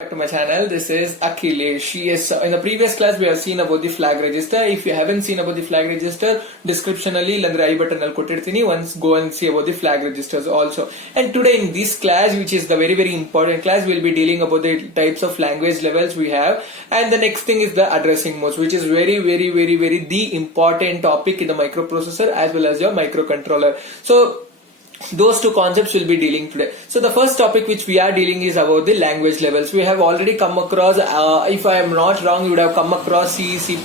Back to my channel. This is Akhilesh. Yes, in the previous class we have seen about the flag register. If you haven't seen about the flag register, description alli illandre I button alli kottirtini. Once go and see about the flag registers also. And today in this class, which is the very important class, we'll be dealing about the types of language levels we have. And the next thing is the addressing modes, which is very the important topic in the microprocessor as well as your microcontroller. So those two concepts will be dealing today. So the first topic which we are dealing is about the language levels. We have already come across, if I am not wrong, you would have come across C, C++,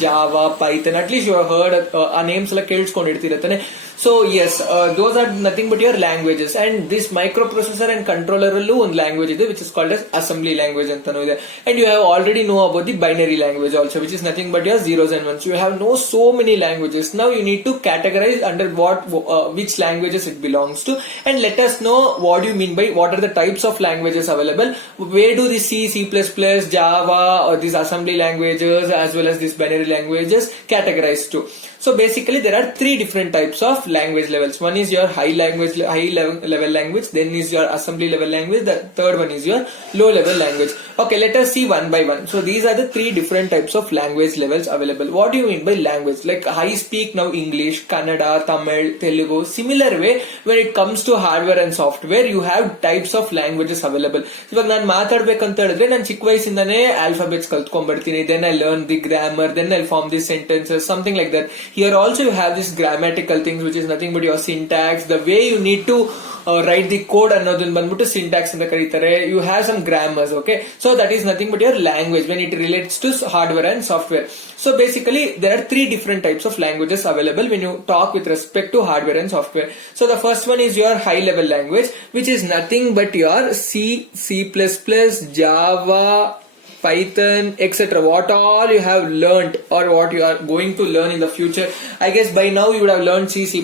Java, Python. At least you have heard names like ಕೇಳಿಸ್ಕೊಂಡಿರ್ತೀರತಾನೆ. So yes, those are nothing but your languages, and this microprocessor and controller allu one language ಇದೆ which is called as assembly language antanu ಇದೆ. And you have already know about the binary language also, which is nothing but your zeros and ones. You have know so many languages. Now you need to categorize under which languages it belongs to, and let us know what you mean by what are the types of languages available. Where do the C, C++, Java or these assembly languages as well as these binary languages categorize to? So basically there are three different types of language levels. One is your high level language, then is your assembly level language, the third one is your low level language. Okay, let us see one by one. So these are the three different types of language levels available. What do you mean by language? Like I speak now English, Kannada, Tamil, Telugu. Similar way, when it comes to hardware and software, you have types of languages available. ಇವಾಗ ನಾನು ಮಾತಾಡ್ಬೇಕಂತ ಹೇಳಿದ್ರೆ ನಾನು ಚಿಕ್ಕ ವಯಸ್ಸಿಂದಾನೇ alphabets ಕಲ್ತ್ಕೊಂಡ್ಬಿಡ್ತೀನಿ. Then I learn the grammar, then I'll form these sentences, something like that. Here also you have this grammatical things, which is nothing but your syntax, the way you need to write the code ಅನ್ನೋದನ್ನ ಬಂದ್ಬಿಟ್ಟು syntax ಅಂತ ಕರೀತಾರೆ. You have some grammars, okay? So that is nothing but your language when it relates to hardware and software. So basically there are three different types of languages available when you talk with respect to hardware and software. So the first one is your high level language, which is nothing but your C, C++, Java, Python, etc. What all you have learned or what you are going to learn in the future. I guess by now you would have learned C, C++,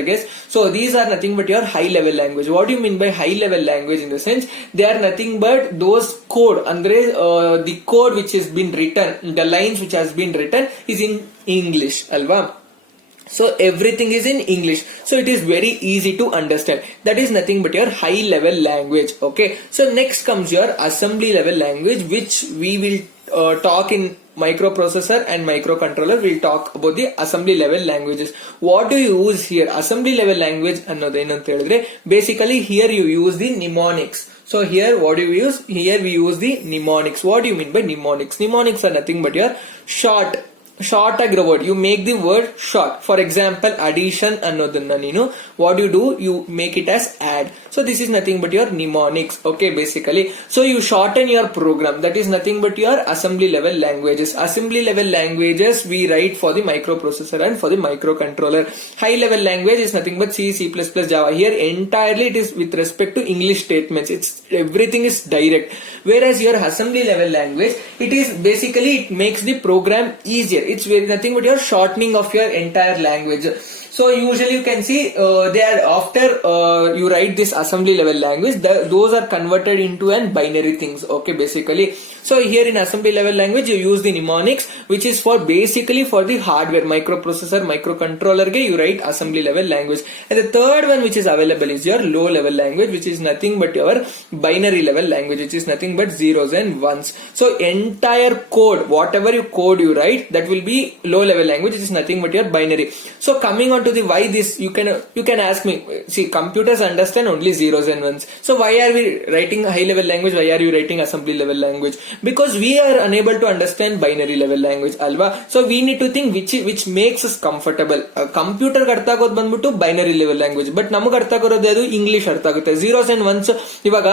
I guess. So these are nothing but your high level language. What do you mean by high level language? In the sense, they are nothing but those code. Andre, the code which has been written, the lines which has been written is in English, alva. So everything is in English. So it is very easy to understand. That is nothing but your high level language. Okay. So next comes your assembly level language, which we will talk in microprocessor and microcontroller. We'll talk about the assembly level languages. What do you use here? Assembly level language ಅನ್ನೋದು ಏನಂತ ಹೇಳಿದ್ರೆ, basically here you use the mnemonics. So here what do you use? Here we use the mnemonics. What do you mean by mnemonics? Mnemonics are nothing but your short ಆಗಿರೋ word. You make the word short. For example, addition ಅನ್ನೋದನ್ನ ನೀನು what you do, you make it as add. So this is nothing but your mnemonics. Okay, basically. So you shorten your program. That is nothing but your assembly level languages. Assembly level languages we write for the microprocessor and for the microcontroller. High level language is nothing but C, C++, Java. Here entirely it is with respect to English statements. Everything is direct. Whereas your assembly level language, it is basically it makes the program easier. It's nothing but your shortening of your entire language. So usually you can see they are after you write this assembly level language, those are converted into an binary things. Okay, basically. So here in assembly level language you use the mnemonics, which is for basically for the hardware, microprocessor, microcontroller ge you write assembly level language. And the third one which is available is your low level language, which is nothing but your binary level language, which is nothing but zeros and ones. So entire code, whatever you code you write, that will be low level language, which is nothing but your binary. So coming on to the why this, you can ask me, see, computers understand only zeros and ones. So why are we writing high level language? Why are you writing assembly level language? Because we are unable to understand binary level language, alva. So we need to think which makes us comfortable. Computer ಅರ್ಥ ಆಗೋದು ಬಂದ್ಬಿಟ್ಟು binary level language, but ನಮಗೆ ಅರ್ಥ ಆಗೋದು ಅದು English ಅರ್ಥ ಆಗುತ್ತೆ. zeros and ones, ಇವಾಗ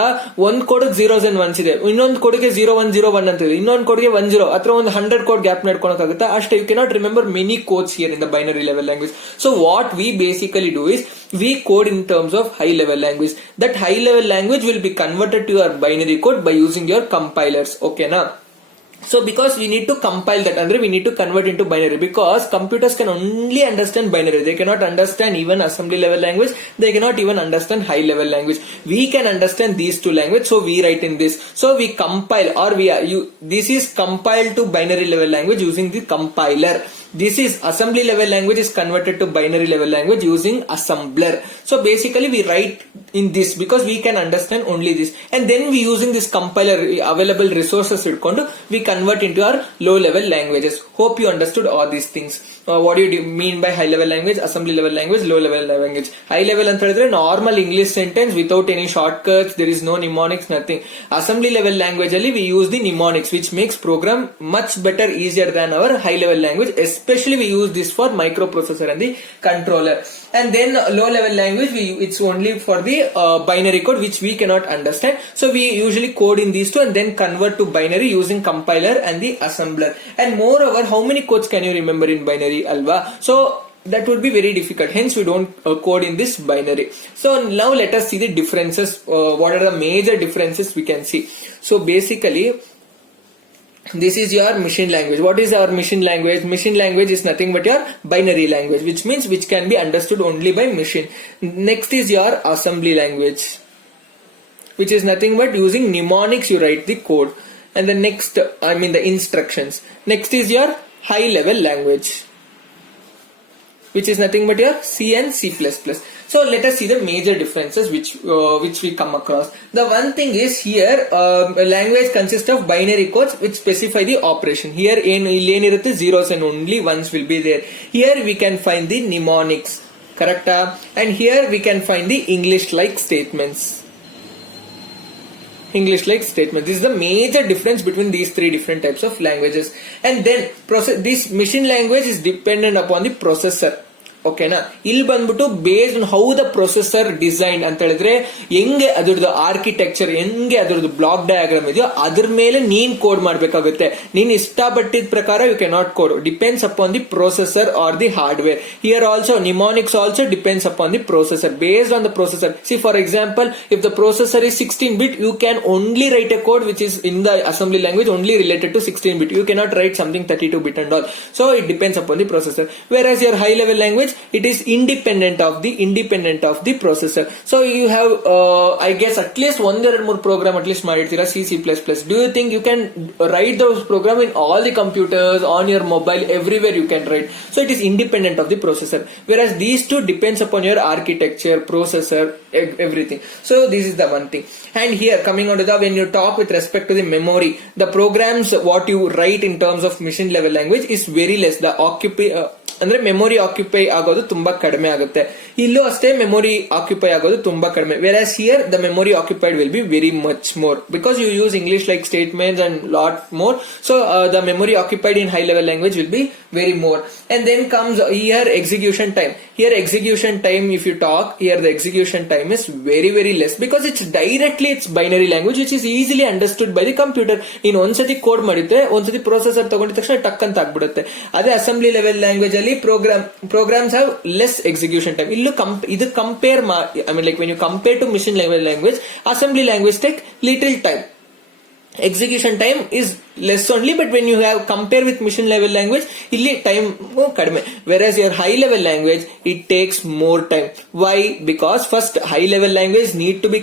ಒಂದ್ ಕೋಡ್ಗೆ zeros and ones ಇದೆ, ಇನ್ನೊಂದು ಕೋಡ್ಗೆ 0101 ಅಂತ ಇದೆ, ಇನ್ನೊಂದು ಕೋಡ್ಗೆ 10 ಅಥವಾ ಒಂದು 100 ಕೋಡ್ ಗ್ಯಾಪ್ ನಡ್ಕೊಳಕ್ಕಾಗುತ್ತೆ ಅಷ್ಟೇ. You cannot remember many codes here in the binary level language. So what we basically do is we code in terms of high level language. That high level language will be converted to your binary code by using your compilers. Okay na? So because we need to compile that, andre we need to convert into binary, because computers can only understand binary. They cannot understand even assembly level language. They cannot even understand high level language. We can understand these two languages, so we write in this. So we compile, or this is compiled to binary level language using the compiler. This is assembly level language is converted to binary level language using assembler. So basically we write in this because we can understand only this, and then we using this compiler available resources idkondu we convert into our low level languages. Hope you understood all these things. What do you mean by high level language, assembly level language, low level language? High level ಅಂತ ಹೇಳಿದ್ರೆ normal English sentence without any shortcuts, there is no mnemonics, nothing. Assembly level language ಅಲ್ಲಿ we use the mnemonics, which makes program much better, easier than our high level language. Especially we use this for microprocessor and the controller. And then low level language, it's only for the binary code which we cannot understand. So we usually code in these two and then convert to binary using compiler and the assembler. And moreover, how many codes can you remember in binary, alva? So that would be very difficult, hence we don't code in this binary. So now let us see the differences. What are the major differences we can see? So basically this is your machine language. What is our machine language? Machine language is nothing but your binary language, which means which can be understood only by machine. Next is your assembly language, which is nothing but using mnemonics you write the code, and the next the instructions. Next is your high level language, which is nothing but your C and C++. So let us see the major differences which we come across. The one thing is here language consists of binary codes which specify the operation. Here in zeros and only ones will be there. Here we can find the mnemonics, correct? And here we can find the English like statements. This is the major difference between these three different types of languages. And then this machine language is dependent upon the processor. ಓಕೆನಾ, ಇಲ್ಲಿ ಬಂದ್ಬಿಟ್ಟು based on how the processor design ಅಂತ ಹೇಳಿದ್ರೆ ಹೆಂಗೆ ಅದ್ರದ್ದು architecture, ಹೆಂಗೆ ಅದ್ರದ್ದು block diagram ಇದೆಯೋ ಅದ್ರ ಮೇಲೆ ನೀನ್ ಕೋಡ್ ಮಾಡ್ಬೇಕಾಗುತ್ತೆ. ನೀನ್ ಇಷ್ಟಪಟ್ಟಿದ ಪ್ರಕಾರ you can not code, depends upon the processor or the hardware. Here also mnemonics also depends upon the processor, based on the processor. See for example, if the processor is 16-bit, you can only write a code which is in the assembly language only related to 16-bit. You cannot write something 32-bit and all. So it depends upon the processor. Whereas your high level language, it is independent of the processor. So you have I guess at least 1-2 program at least ಮಾಡಿರ್ತೀರಾ C++. Do you think you can write those program in all the computers, on your mobile, everywhere you can write? So it is independent of the processor, whereas these two depends upon your architecture, processor, everything. So this is the one thing. And here coming on to the, when you talk with respect to the memory, the programs what you write in terms of machine level language is very less. The ಅಂದ್ರೆ memory occupy ಆಗೋದು ತುಂಬಾ ಕಡಿಮೆ ಆಗುತ್ತೆ. ಇಲ್ಲೂ ಅಷ್ಟೇ memory occupy ಆಗೋದು ತುಂಬಾ ಕಡಿಮೆ. Whereas here the memory occupied will be very much more because you use English like statements and lot more. So the memory occupied in high level language will be very more. And then comes here execution time. Here execution time, if you talk here, the execution time is very less because it's binary language which is easily understood by the computer. In ಒಂದ್ಸತಿ code ಮಾಡಿದ್ರೆ ಒಂದ್ಸತಿ processor ತಗೊಂಡಿದ ತಕ್ಷಣ ಟಕ್ ಅಂತ ಆಗ್ಬಿಡುತ್ತೆ. ಅದೇ assembly level language ಅಲ್ಲಿ programs have less execution time. ಇದು compare like when you compare to machine level language, assembly language take little time. Execution time is less only, but when you have compare with machine level language, illi time kadime. Whereas your high level language, it takes more time. Why? Because first high level language need to be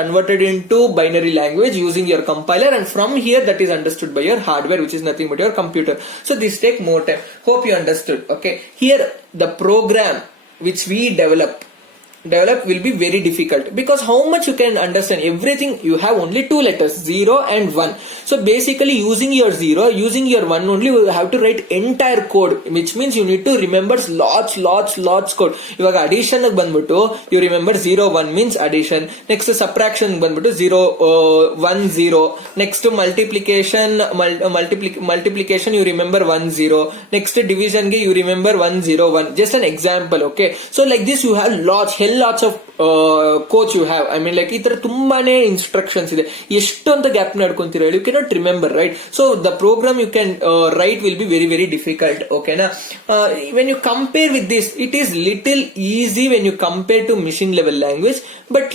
converted into binary language using your compiler, and from here that is understood by your hardware, which is nothing but your computer. So this take more time. Hope you understood. Okay, here the program which we develop will be very difficult because how much you can understand everything. You have only two letters, 0 and 1. So basically using your 0, using your 1 only, you have to write entire code, which means you need to remember lots code. Ivaga addition ಬಂದ್ಬಿಟ್ಟು you remember 0 1 means addition. Next subtraction ಬಂದ್ಬಿಟ್ಟು 0 1 0. Next multiplication you remember 1 0. Next division ಗೆ you remember 1 0 1. Just an example. Okay, so like this you have lots of codes you have. I mean like ಈ ತರ ತುಂಬಾನೇ instructions ಇದೆ. ಎಷ್ಟು ಅಂತ gap ನಡ್ಕೊಂತೀರಾ ಹೇಳಿ, you cannot remember, right? So the program you can write will be very difficult. Okay na, when you compare with this, it is little easy when you compare to machine level language, but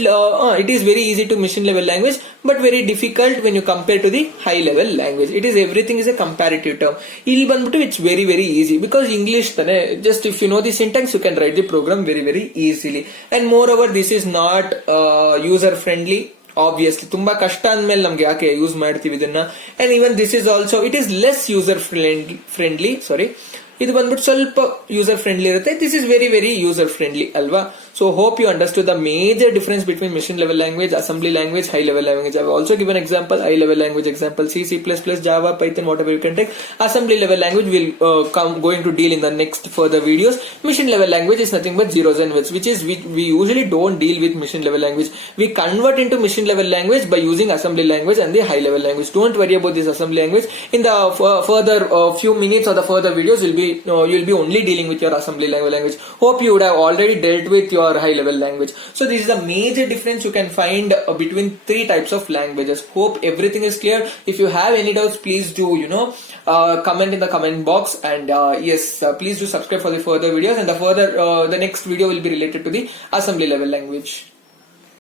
it is very easy to machine level language but very difficult when you compare to the high level language. It is everything is a comparative term. ಇಲ್ಲಿ ಬಂದ್ಬಿಟ್ಟು it's very easy because English ತಾನೆ, just if you know the syntax you can write the program very easily. And moreover this is not user friendly. Obviously ತುಂಬಾ ಕಷ್ಟ ಅಂದ್ಮೇಲೆ ನಮ್ಗೆ ಯಾಕೆ use ಮಾಡ್ತೀವಿ ಇದನ್ನ. And even this is also, it is less user friendly, ಇದು ಬಂದ್ಬಿಟ್ಟು ಸ್ವಲ್ಪ ಯೂಸರ್ ಫ್ರೆಂಡ್ಲಿ ಇರುತ್ತೆ. This is very very user friendly ಅಲ್ವಾ. So hope you understood the major difference between machine level language, assembly language, high level language. I have also given example, high level language example, C, C++, Java, Python, whatever you can take. Assembly level language will going to deal in the next further videos. Machine level language is nothing but zeros and ones, which is we usually don't deal with machine level language. We convert into machine level language by using assembly language and the high level language. Don't worry about this assembly language. In the further few minutes or the further videos, you'll be only dealing with your assembly level language. Hope you would have already dealt with your high level language. So this is the major difference you can find between three types of languages. Hope everything is clear. If you have any doubts, please do comment in the comment box, and yes, please do subscribe for the further videos, and the next video will be related to the assembly level language.